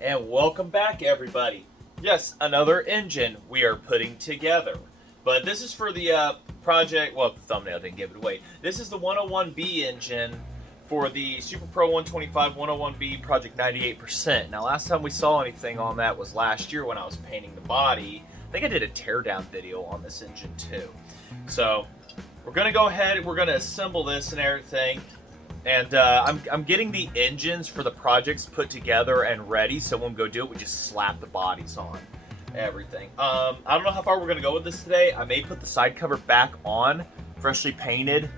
And welcome back, everybody. Yes, another engine we are putting together. But this is for the project, well, the thumbnail didn't give it away. This is the 101B engine for the Super Pro 125 101B Project 98%. Now, last time we saw anything on that was last year when I was painting the body. I think I did a teardown video on this engine too. So, we're going to go ahead, we're going to assemble this and everything. And I'm getting the engines for the projects put together and ready, so when we go do it, we just slap the bodies on everything. I don't know how far we're going to go with this today. I may put the side cover back on, freshly painted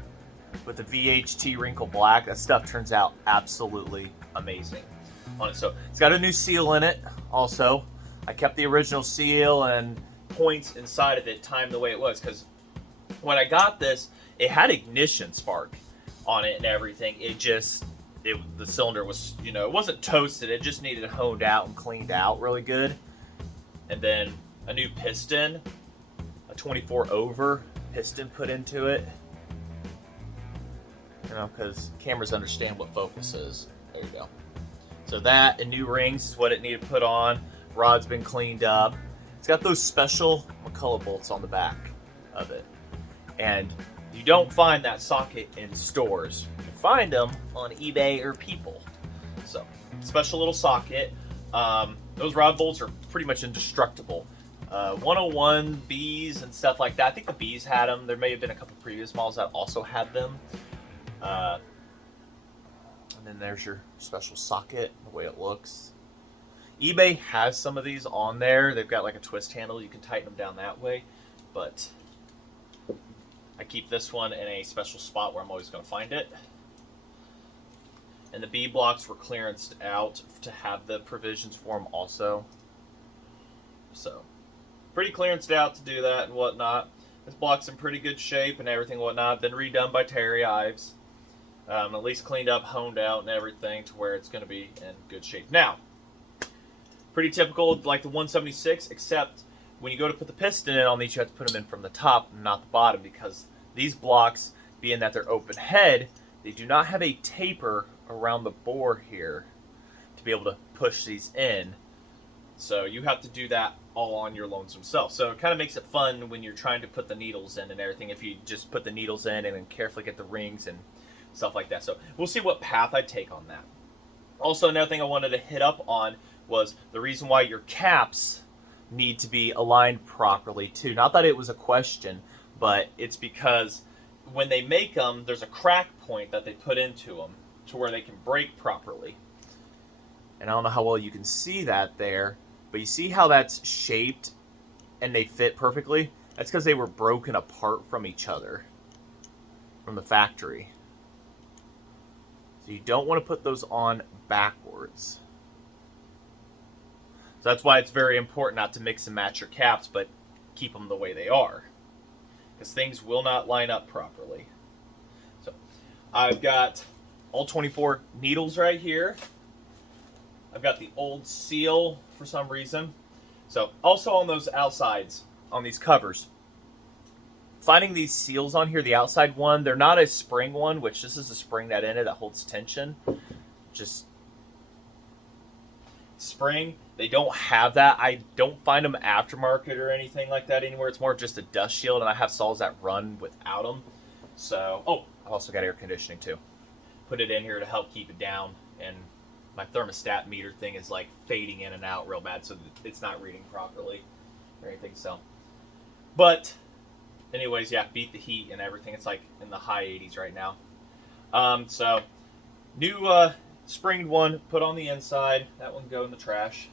with the VHT wrinkle black. That stuff turns out absolutely amazing on it. So it's got a new seal in it also. I kept the original seal and points inside of it timed the way it was, because when I got this, it had ignition spark on it and everything. The cylinder was, it wasn't toasted, it just needed honed out and cleaned out really good. And then a new piston, a 24 over piston put into it, because cameras understand what focus is. There you go. So that and new rings is what it needed put on. Rod's been cleaned up. It's got those special McCulloch bolts on the back of it, and you don't find that socket in stores. You can find them on eBay or People. So, special little socket. Those rod bolts are pretty much indestructible. 101 Bs and stuff like that. I think the Bs had them. There may have been a couple previous models that also had them. And then there's your special socket, the way it looks. eBay has some of these on there. They've got like a twist handle. You can tighten them down that way. But I keep this one in a special spot where I'm always going to find it. And the B blocks were clearanced out to have the provisions for them also. So, pretty clearanced out to do that and whatnot. This block's in pretty good shape and everything and whatnot. Been redone by Terry Ives. At least cleaned up, honed out and everything to where it's going to be in good shape. Now, pretty typical like the 176, except when you go to put the piston in on these, you have to put them in from the top, not the bottom, because these blocks, being that they're open head, they do not have a taper around the bore here to be able to push these in. So you have to do that all on your lonesome self. So it kind of makes it fun when you're trying to put the needles in and everything, if you just put the needles in and then carefully get the rings and stuff like that. So we'll see what path I take on that. Also, another thing I wanted to hit up on was the reason why your caps need to be aligned properly too. Not that it was a question, but it's because when they make them, there's a crack point that they put into them to where they can break properly. And I don't know how well you can see that there, but you see how that's shaped and they fit perfectly? That's because they were broken apart from each other from the factory. So you don't want to put those on backwards. So that's why it's very important not to mix and match your caps, but keep them the way they are, because things will not line up properly. So I've got all 24 needles right here. I've got the old seal for some reason. So also on those outsides, on these covers, finding these seals on here, the outside one, they're not a spring one, which this is a spring that in it that holds tension. Just spring, they don't have that. I don't find them aftermarket or anything like that anywhere. It's more just a dust shield, and I have saws that run without them. So, oh, I've also got air conditioning too. Put it in here to help keep it down, and my thermostat meter thing is like fading in and out real bad, so it's not reading properly or anything. So, but anyways, yeah, beat the heat and everything. It's like in the high 80s right now. So new springed one put on the inside. That one can go in the trash.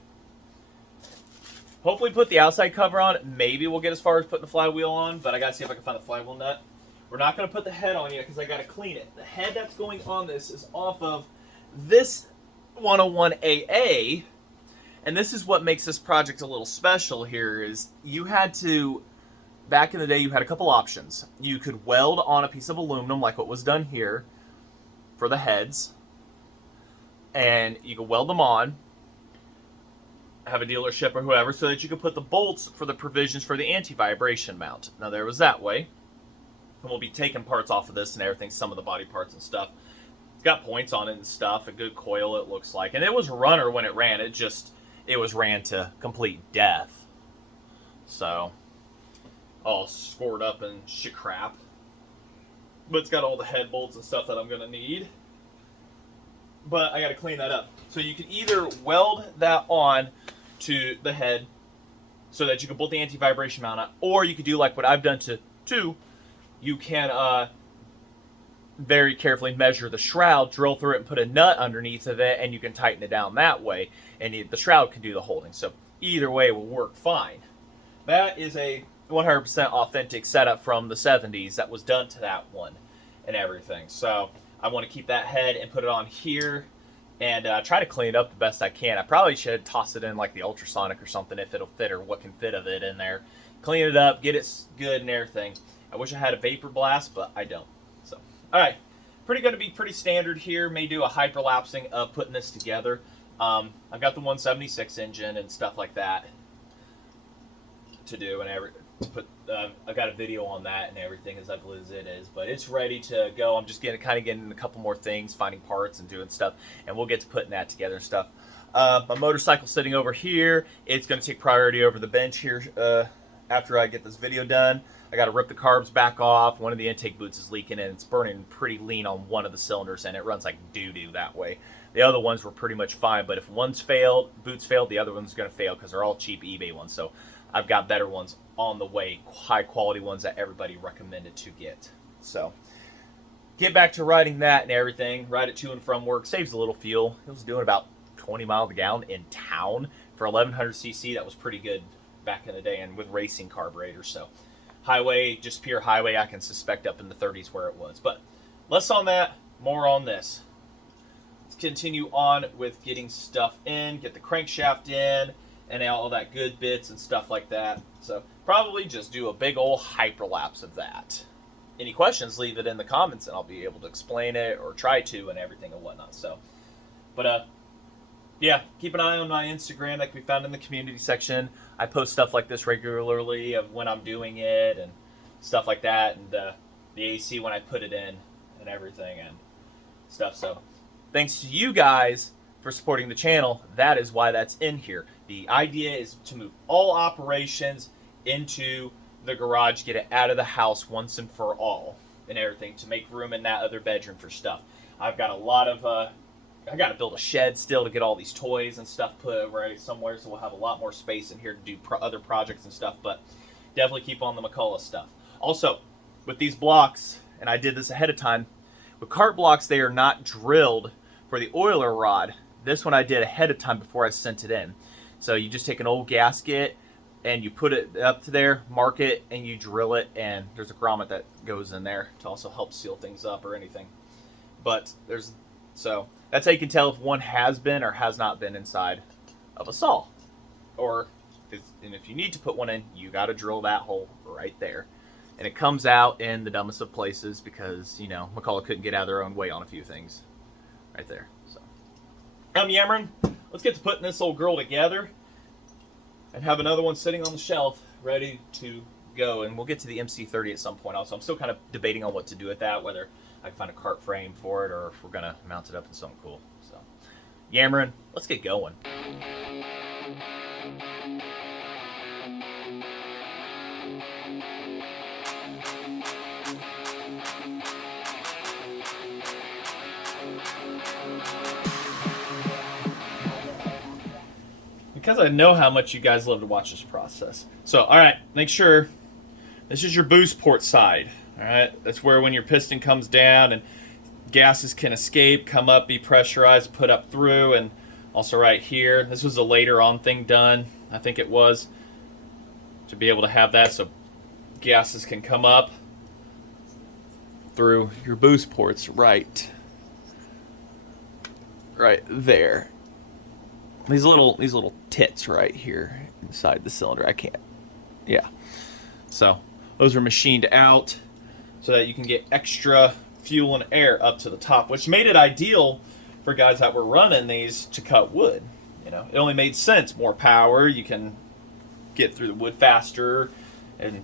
Hopefully put the outside cover on. Maybe we'll get as far as putting the flywheel on, but I gotta see if I can find the flywheel nut. We're not gonna put the head on yet because I gotta clean it. The head that's going on this is off of this 101AA, and this is what makes this project a little special here. Is you had to, back in the day, you had a couple options. You could weld on a piece of aluminum like what was done here for the heads, and you could weld them on, have a dealership or whoever, so that you could put the bolts for the provisions for the anti-vibration mount. Now there was that way, and we'll be taking parts off of this and everything, some of the body parts and stuff. It's got points on it and stuff. A good coil, it looks like. And it was a runner when it ran. It was ran to complete death. So, all scored up and shit crap. But it's got all the head bolts and stuff that I'm going to need. But I got to clean that up. So you can either weld that on to the head so that you can bolt the anti-vibration mount on, or you could do like what I've done to 2. You can very carefully measure the shroud, drill through it, and put a nut underneath of it, and you can tighten it down that way, and the shroud can do the holding. So either way will work fine. That is a 100% authentic setup from the 70s that was done to that one and everything. So I want to keep that head and put it on here and try to clean it up the best I can. I probably should toss it in like the ultrasonic or something if it'll fit, or what can fit of it in there. Clean it up, get it good and everything. I wish I had a vapor blast, but I don't. So, all right, going to be pretty standard here. May do a hyperlapsing of putting this together. I've got the 176 engine and stuff like that to do, and I got a video on that and everything, as ugly as it is, but it's ready to go. I'm just getting a couple more things, finding parts and doing stuff, and we'll get to putting that together and stuff. My motorcycle sitting over here. It's going to take priority over the bench here after I get this video done. I got to rip the carbs back off. One of the intake boots is leaking, and it's burning pretty lean on one of the cylinders, and it runs like doo-doo that way. The other ones were pretty much fine, but if boots failed, the other one's going to fail because they're all cheap eBay ones. So I've got better ones on the way, high quality ones that everybody recommended to get. So get back to riding that and everything. Ride it to and from work. Saves a little fuel. It was doing about 20 miles a gallon in town for 1100cc. That was pretty good back in the day, and with racing carburetors. So highway, just pure highway, I can suspect up in the 30s where it was. But less on that, more on this. Let's continue on with getting stuff in, get the crankshaft in, and all that good bits and stuff like that. So probably just do a big old hyperlapse of that. Any questions, leave it in the comments, and I'll be able to explain it or try to and everything and whatnot. So, but yeah, keep an eye on my Instagram that can be found in the community section. I post stuff like this regularly of when I'm doing it and stuff like that, and the AC when I put it in and everything and stuff. So thanks to you guys for supporting the channel. That is why that's in here. The idea is to move all operations into the garage, get it out of the house once and for all and everything, to make room in that other bedroom for stuff. I've got a lot of I got to build a shed still to get all these toys and stuff put right somewhere, so we'll have a lot more space in here to do other projects and stuff, but definitely keep on the McCulloch stuff. Also, with these blocks, and I did this ahead of time, with cart blocks, they are not drilled for the oiler rod. This one I did ahead of time before I sent it in. So you just take an old gasket and you put it up to there, mark it, and you drill it, and there's a grommet that goes in there to also help seal things up or anything. But so that's how you can tell if one has been or has not been inside of a saw. And if you need to put one in, you got to drill that hole right there. And it comes out in the dumbest of places because, you know, McCulloch couldn't get out of their own way on a few things. Right there. So I'm yammering. Let's get to putting this old girl together and have another one sitting on the shelf ready to go. And we'll get to the MC30 at some point also. I'm still kind of debating on what to do with that, whether I can find a cart frame for it or if we're going to mount it up in something cool. So yammering, let's get going. Because I know how much you guys love to watch this process. So, all right, make sure this is your boost port side. All right, that's where when your piston comes down and gases can escape, come up, be pressurized, put up through, and also right here. This was a later on thing done, I think it was, to be able to have that so gases can come up through your boost ports right there. These little tits right here inside the cylinder. I can't. Yeah. So those are machined out so that you can get extra fuel and air up to the top, which made it ideal for guys that were running these to cut wood. You know, it only made sense. More power, you can get through the wood faster and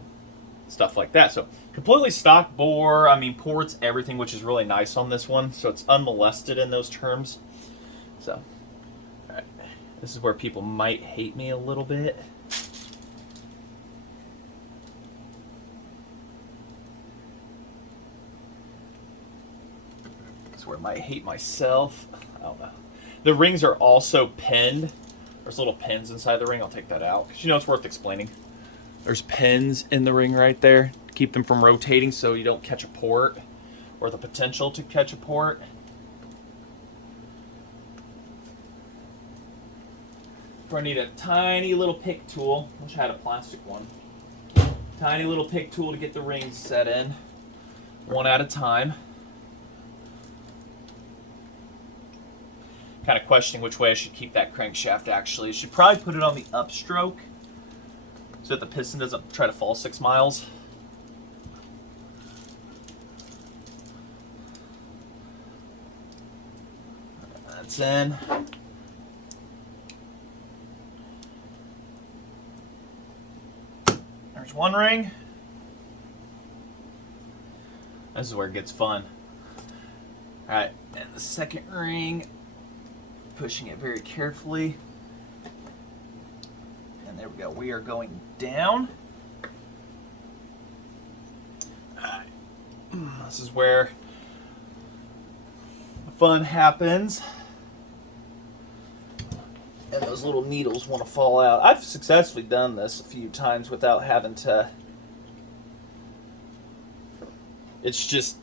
stuff like that. So Completely stock bore, I mean ports, everything, which is really nice on this one. So it's unmolested in those terms. So, alright. This is where people might hate me a little bit. This is where I might hate myself. I don't know. The rings are also pinned. There's little pins inside the ring. I'll take that out because you know it's worth explaining. There's pins in the ring right there. Keep them from rotating so you don't catch a port or the potential to catch a port. I need a tiny little pick tool. Wish I had a plastic one. Tiny little pick tool to get the rings set in, one at a time. Kind of questioning which way I should keep that crankshaft actually. I should probably put it on the upstroke so that the piston doesn't try to fall 6 miles. That's in. There's one ring. This is where it gets fun. Alright, and the second ring, pushing it very carefully. And there we go. We are going down. Alright. This is where the fun happens. And those little needles want to fall out. I've successfully done this a few times without having to. It's just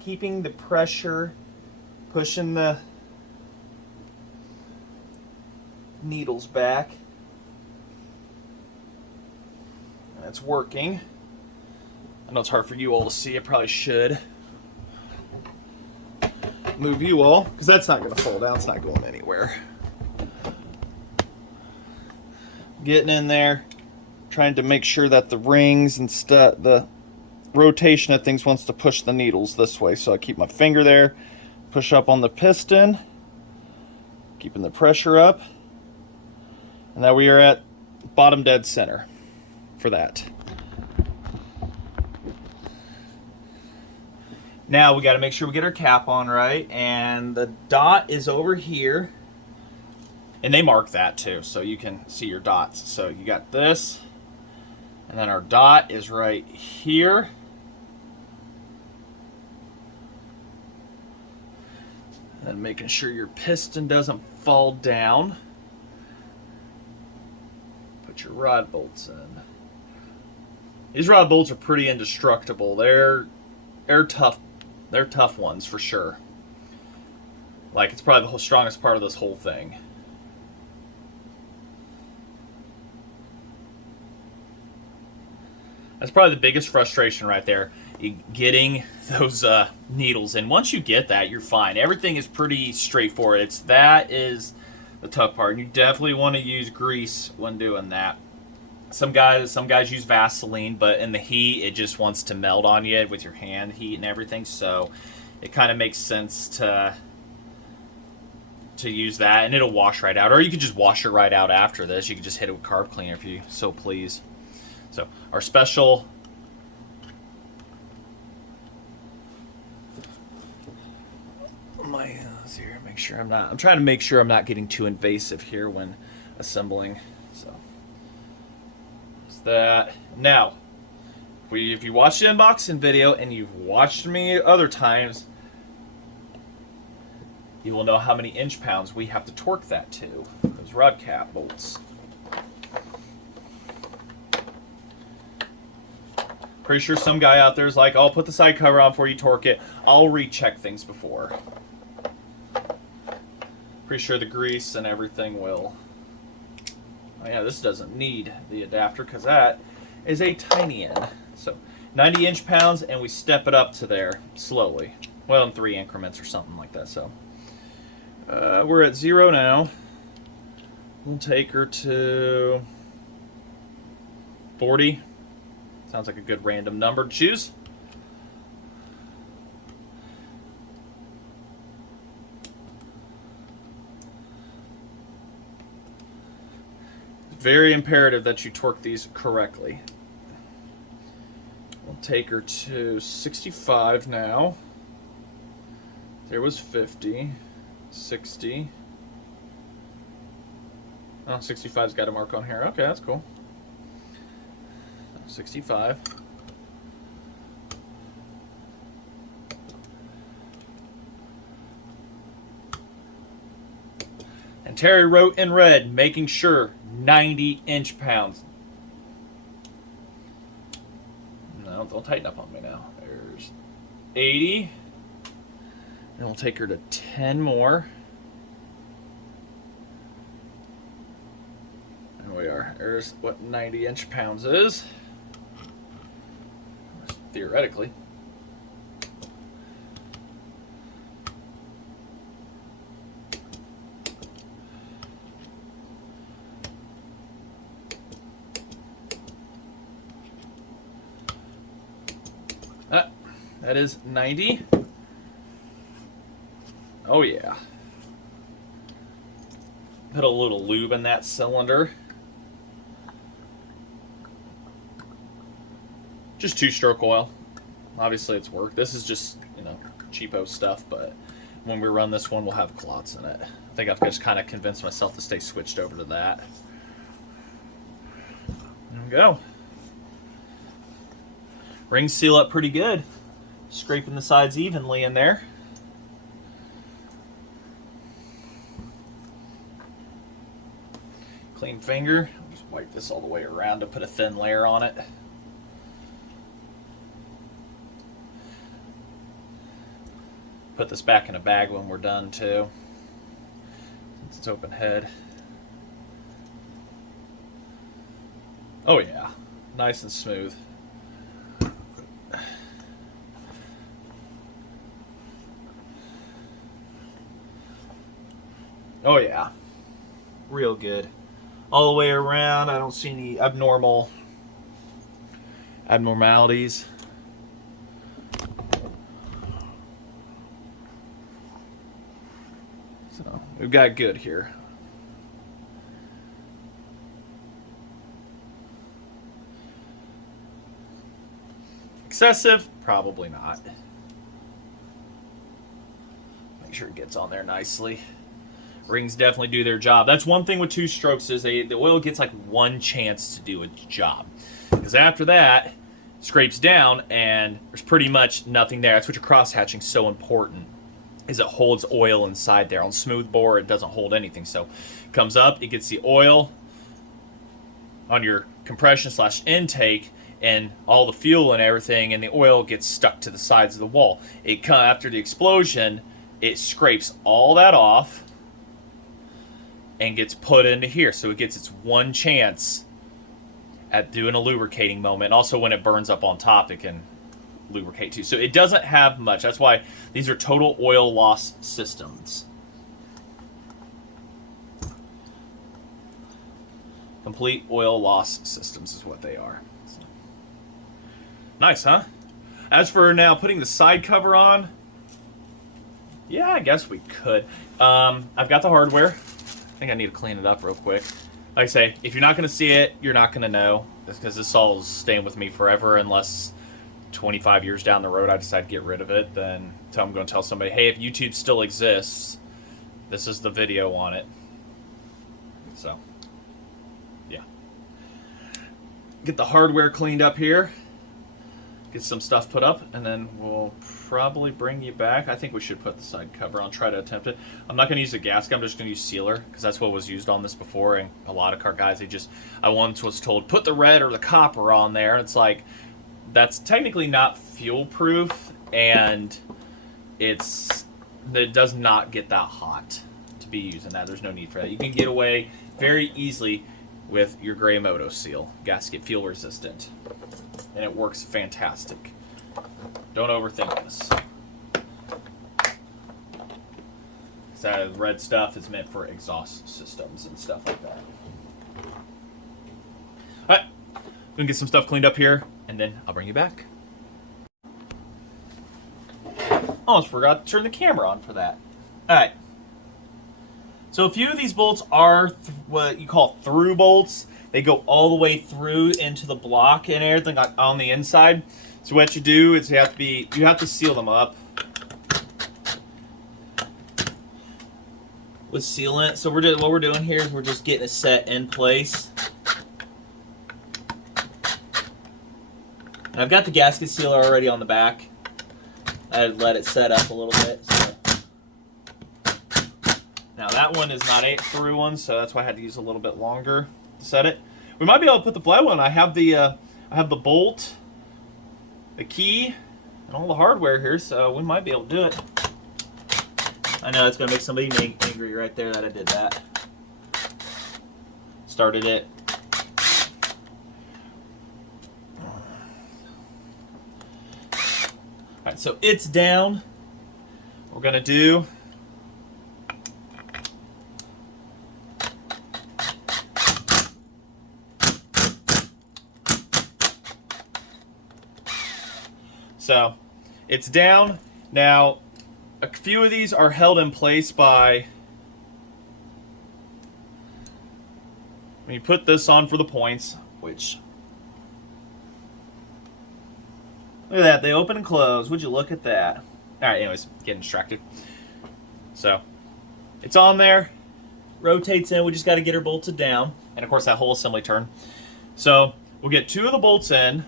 keeping the pressure, pushing the needles back. And it's working. I know it's hard for you all to see. I probably should move you all, because that's not going to fall down. It's not going anywhere. Getting in there, trying to make sure that the rings and stuff, the rotation of things wants to push the needles this way. So I keep my finger there, push up on the piston, keeping the pressure up. And now we are at bottom dead center for that. Now we got to make sure we get our cap on right, and the dot is over here, and they mark that too, so you can see your dots. So you got this, and then our dot is right here. And making sure your piston doesn't fall down. Put your rod bolts in. These rod bolts are pretty indestructible. They're tough. They're tough ones for sure. Like, it's probably the strongest part of this whole thing. That's probably the biggest frustration right there, getting those needles in. Once you get that, you're fine. Everything is pretty straightforward. That is the tough part. And you definitely want to use grease when doing that. Some guys use Vaseline, but in the heat, it just wants to melt on you with your hand heat and everything. So it kind of makes sense to use that, and it'll wash right out. Or you could just wash it right out after this. You could just hit it with carb cleaner if you so please. So our special here, make sure I'm trying to make sure I'm not getting too invasive here when assembling. So that. Now, if you watched the unboxing video and you've watched me other times, you will know how many inch-pounds we have to torque that to. Those rod cap bolts. Pretty sure some guy out there is like, I'll put the side cover on before you torque it. I'll recheck things before. Pretty sure the grease and everything will. Oh yeah, this doesn't need the adapter because that is a tiny end. So 90 inch-pounds, and we step it up to there slowly. Well, in 3 increments or something like that. So we're at 0 now. We'll take her to 40. Sounds like a good random number to choose. very imperative that you torque these correctly. We'll take her to 65 now. There was 50, 60. Oh, 65's got a mark on here. Okay, that's cool. 65. And Terry wrote in red, making sure 90 inch-pounds. No, don't tighten up on me now. There's 80. And we'll take her to 10 more. There we are. There's what 90 inch-pounds is. Theoretically. That is 90. Oh yeah. Put a little lube in that cylinder. Just 2-stroke oil. Obviously it's work. This is just, you know, cheapo stuff, but when we run this one, we'll have clots in it. I think I've just kind of convinced myself to stay switched over to that. There we go. Rings seal up pretty good. Scraping the sides evenly in there. Clean finger. Just wipe this all the way around to put a thin layer on it. Put this back in a bag when we're done too, since it's open head. Oh yeah, nice and smooth. Oh yeah, real good. All the way around, I don't see any abnormalities. So we've got good here. Excessive? Probably not. Make sure it gets on there nicely. Rings definitely do their job. That's one thing with 2 strokes is the oil gets like one chance to do its job. Because after that, it scrapes down and there's pretty much nothing there. That's what your cross-hatching is so important, is it holds oil inside there. On smooth bore, it doesn't hold anything. So it comes up, it gets the oil on your compression/intake and all the fuel and everything, and the oil gets stuck to the sides of the wall. After the explosion, it scrapes all that off and gets put into here. So it gets its one chance at doing a lubricating moment. Also, when it burns up on top, it can lubricate too. So it doesn't have much. That's why these are total oil loss systems. Complete oil loss systems is what they are. So. Nice, huh? As for now putting the side cover on, yeah, I guess we could. I've got the hardware. I think I need to clean it up real quick. Like I say, if you're not going to see it, you're not going to know. It's because this all is staying with me forever unless 25 years down the road I decide to get rid of it. Then I'm going to tell somebody, hey, if YouTube still exists, this is the video on it. So, yeah. Get the hardware cleaned up here. Get some stuff put up, and then we'll probably bring you back. I think we should put the side cover on, try to attempt it. I'm not going to use a gasket, I'm just going to use sealer, because that's what was used on this before, and a lot of car guys, I once was told, put the red or the copper on there. It's like, that's technically not fuel proof, and it does not get that hot to be using that. There's no need for that. You can get away very easily with your gray Moto Seal gasket, fuel resistant, and it works fantastic. Don't overthink this. That red stuff is meant for exhaust systems and stuff like that. Alright, we're gonna get some stuff cleaned up here, and then I'll bring you back. Almost forgot to turn the camera on for that. Alright. So a few of these bolts are what you call through bolts. They go all the way through into the block and everything, like on the inside. So what you do is you have to seal them up with sealant. So what we're doing here is we're just getting it set in place. And I've got the gasket sealer already on the back. I let it set up a little bit. So. Now that one is not a through one, so that's why I had to use a little bit longer to set it. We might be able to put the flywheel in. I have the bolt, the key, and all the hardware here, so we might be able to do it. I know it's gonna make somebody angry right there that I did that. Started it. Alright, so it's down. We're gonna do so it's down. Now a few of these are held in place by when you put this on for the points, which look at that, they open and close. Would you look at that? Alright, anyways, getting distracted. So, it's on there, rotates in, we just got to get her bolted down, and of course that whole assembly turn. So, we'll get two of the bolts in,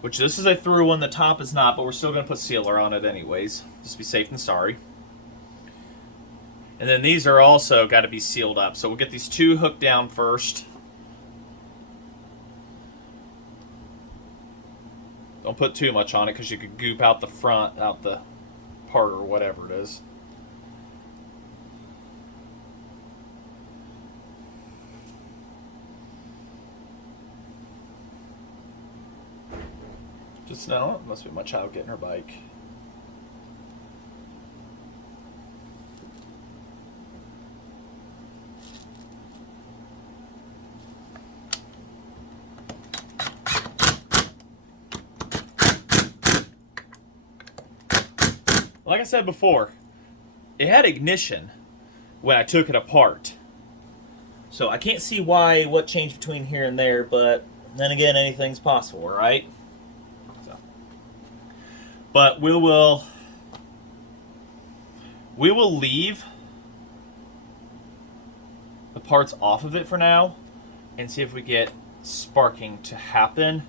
which this is a through one, the top is not, but we're still going to put sealer on it anyways, just to be safe than sorry. And then these are also got to be sealed up, so we'll get these two hooked down first. Don't put too much on it because you could goop out the front, out the part or whatever it is. Just now, it must be my child getting her bike. Like I said before, it had ignition when I took it apart. So I can't see what changed between here and there, but then again, anything's possible, right? So. But we will leave the parts off of it for now and see if we get sparking to happen.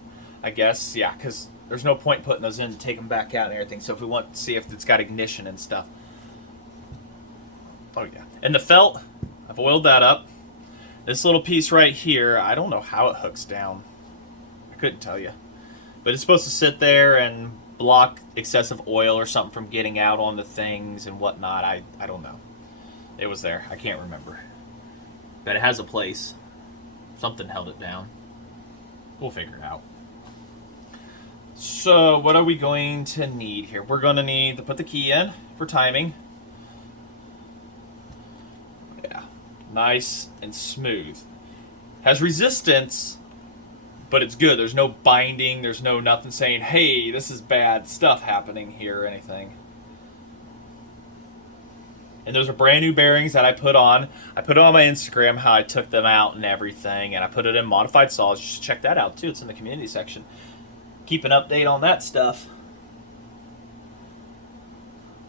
I guess, yeah, because there's no point putting those in to take them back out and everything. So if we want to see if it's got ignition and stuff. Oh yeah. And the felt, I've oiled that up. This little piece right here, I don't know how it hooks down. I couldn't tell you. But it's supposed to sit there and block excessive oil or something from getting out on the things and whatnot. I don't know. It was there. I can't remember. But it has a place. Something held it down. We'll figure it out. So, what are we going to need here? We're going to need to put the key in for timing. Yeah, nice and smooth. Has resistance, but it's good. There's no binding. There's no nothing saying, hey, this is bad stuff happening here or anything. And those are brand new bearings that I put on. I put it on my Instagram, how I took them out and everything. And I put it in modified saws. You should check that out, too. It's in the community section. Keep an update on that stuff.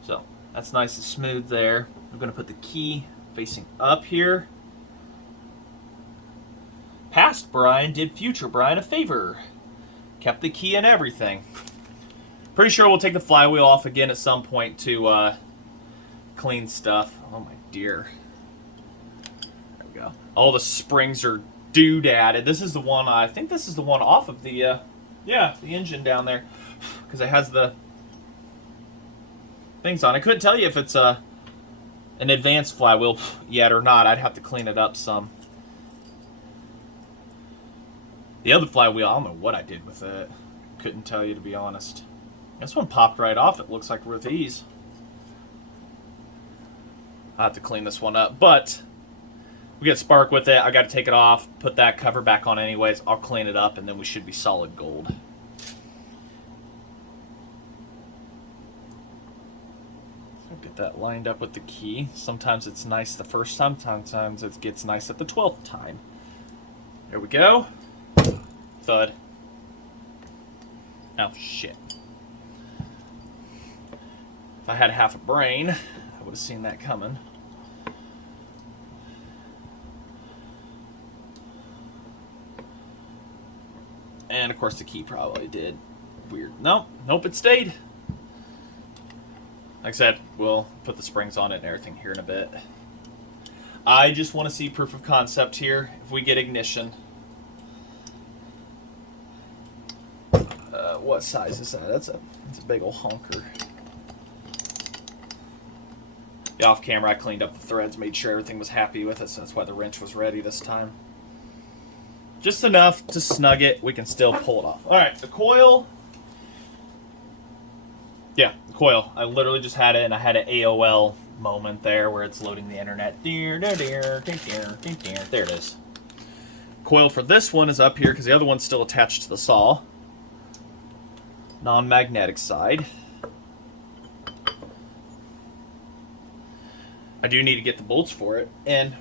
So that's nice and smooth there. I'm going to put the key facing up here. Past Brian did future Brian a favor. Kept the key and everything. Pretty sure we'll take the flywheel off again at some point to clean stuff. Oh my dear. There we go. All the springs are doodadded. This is the one, I think this is the one off of the yeah, the engine down there, because it has the things on. I couldn't tell you if it's an advanced flywheel yet or not. I'd have to clean it up some. The other flywheel, I don't know what I did with it. Couldn't tell you, to be honest. This one popped right off, it looks like, with ease. I'll have to clean this one up, but we get spark with it. I got to take it off, put that cover back on anyways. I'll clean it up, and then we should be solid gold. So get that lined up with the key. Sometimes it's nice the first time, sometimes it gets nice at the 12th time. There we go. Thud. Oh, shit. If I had half a brain, I would have seen that coming. And, of course, the key probably did. Weird. Nope, it stayed. Like I said, we'll put the springs on it and everything here in a bit. I just want to see proof of concept here. If we get ignition. What size is that? That's a big old honker. Yeah, off camera, I cleaned up the threads, made sure everything was happy with it, so that's why the wrench was ready this time. Just enough to snug it. We can still pull it off. All right, the coil. Yeah, the coil. I literally just had it, and I had an AOL moment there where it's loading the internet. There it is. Coil for this one is up here because the other one's still attached to the saw. Non-magnetic side. I do need to get the bolts for it, and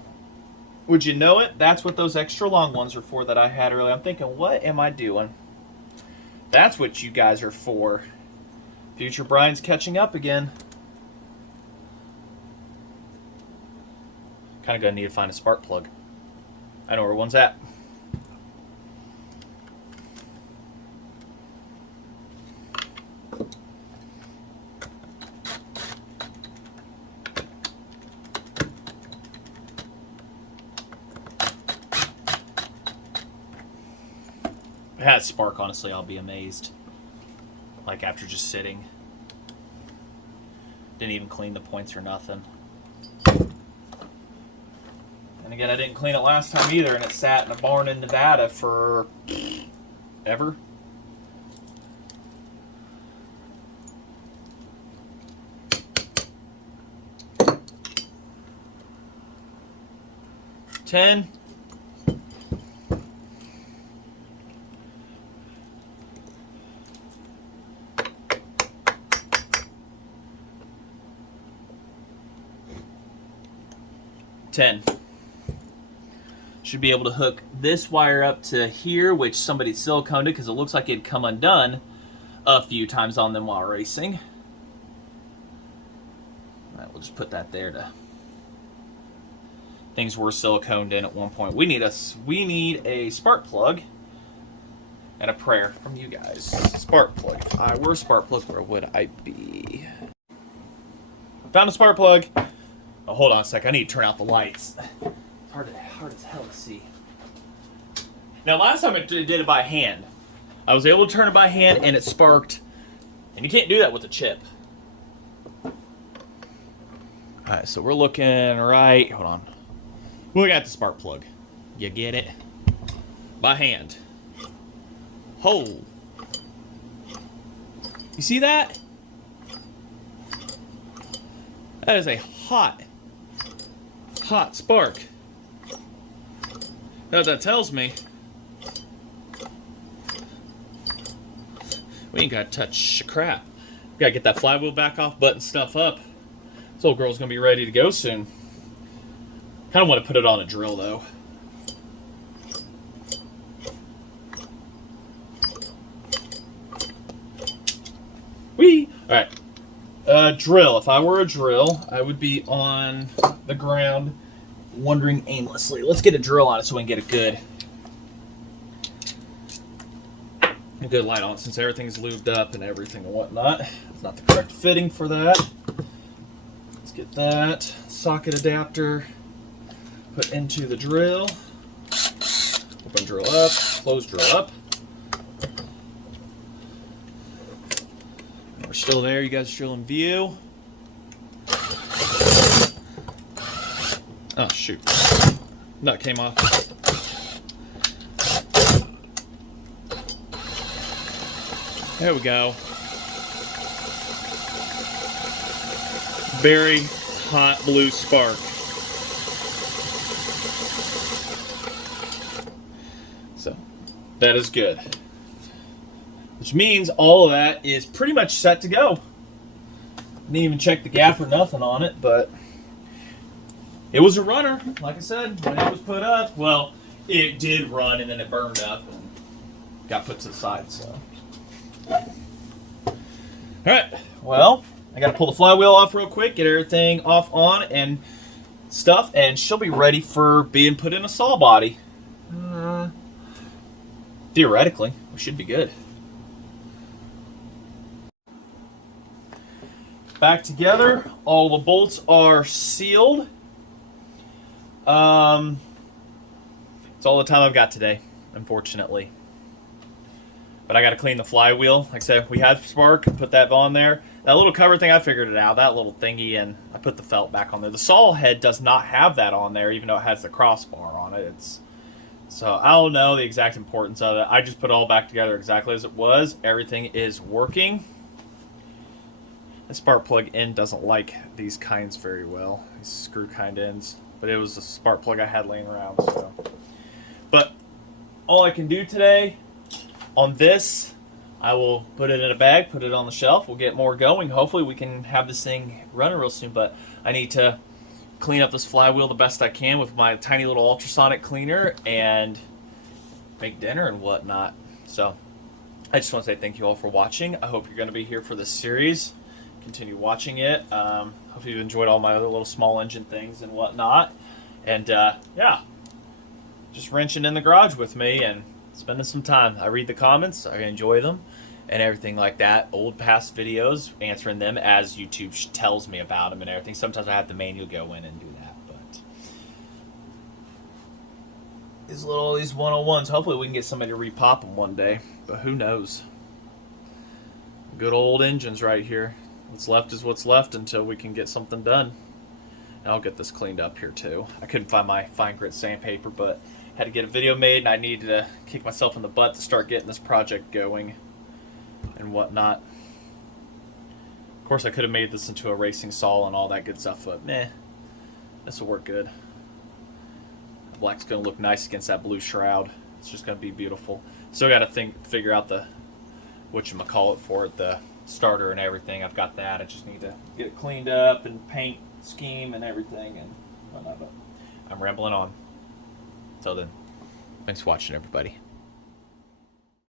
would you know it, that's what those extra long ones are for that I had earlier. I'm thinking, what am I doing? That's what you guys are for. Future Brian's catching up again. Kind of gonna need to find a spark plug. I know where one's at. If it has spark, honestly, I'll be amazed. Like after just sitting. Didn't even clean the points or nothing. And again, I didn't clean it last time either, and it sat in a barn in Nevada for ever. $10. $10. Should be able to hook this wire up to here, which somebody siliconed it because it looks like it'd come undone a few times on them while racing. All right, we'll just put that there to... Things were siliconed in at one point. We need a spark plug and a prayer from you guys. Spark plug. If I were a spark plug, where would I be? Found a spark plug. Oh, hold on a sec. I need to turn out the lights. It's hard as hell to see. Now, last time I did it by hand, I was able to turn it by hand and it sparked. And you can't do that with a chip. Alright, so we're looking right. Hold on. We're looking at the spark plug. You get it? By hand. Oh. You see that? That is a hot spark. Now what that tells me, we ain't gotta touch crap. We gotta get that flywheel back off, button stuff up. This old girl's gonna be ready to go soon. Kinda wanna put it on a drill though. Whee! Alright. Drill. If I were a drill, I would be on the ground wandering aimlessly. Let's get a drill on it so we can get a good light on it, since everything's lubed up and everything and whatnot. It's not the correct fitting for that. Let's get that socket adapter put into the drill. Open drill up, close drill up. We're still there. You guys are still in view. Oh, shoot. Nut came off. There we go. Very hot blue spark. So, that is good. Which means all of that is pretty much set to go. Didn't even check the gap or nothing on it, but it was a runner. Like I said, when it was put up, well, it did run and then it burned up and got put to the side. So, all right. Well, I got to pull the flywheel off real quick, get everything off on and stuff, and she'll be ready for being put in a saw body. Theoretically, we should be good. Back together. All the bolts are sealed. It's all the time I've got today, unfortunately. But I got to clean the flywheel. Like I said, we had spark, put that on there. That little cover thing, I figured it out. That little thingy, and I put the felt back on there. The saw head does not have that on there, even though it has the crossbar on it. So I don't know the exact importance of it. I just put it all back together exactly as it was. Everything is working. The spark plug end doesn't like these kinds very well, these screw kind ends. But it was a spark plug I had laying around. So, but all I can do today on this, I will put it in a bag, put it on the shelf. We'll get more going. Hopefully we can have this thing running real soon. But I need to clean up this flywheel the best I can with my tiny little ultrasonic cleaner and make dinner and whatnot. So I just want to say thank you all for watching. I hope you're going to be here for this series. Continue watching it. Hope you've enjoyed all my other little small engine things and whatnot. And yeah, just wrenching in the garage with me and spending some time. I read the comments, I enjoy them and everything like that. Old past videos, answering them as YouTube tells me about them and everything. Sometimes I have to manually go in and do that. But these 101s, hopefully we can get somebody to repop them one day. But who knows? Good old engines right here. What's left is what's left until we can get something done. And I'll get this cleaned up here too. I couldn't find my fine grit sandpaper, but had to get a video made and I needed to kick myself in the butt to start getting this project going and whatnot. Of course I could have made this into a racing saw and all that good stuff, but meh, this will work good. The black's going to look nice against that blue shroud. It's just going to be beautiful. Still got to figure out the whatchamacallit for it, the starter and everything. I've got that. I just need to get it cleaned up and paint scheme and everything and whatnot. But I'm rambling on. Till then, thanks for watching, everybody.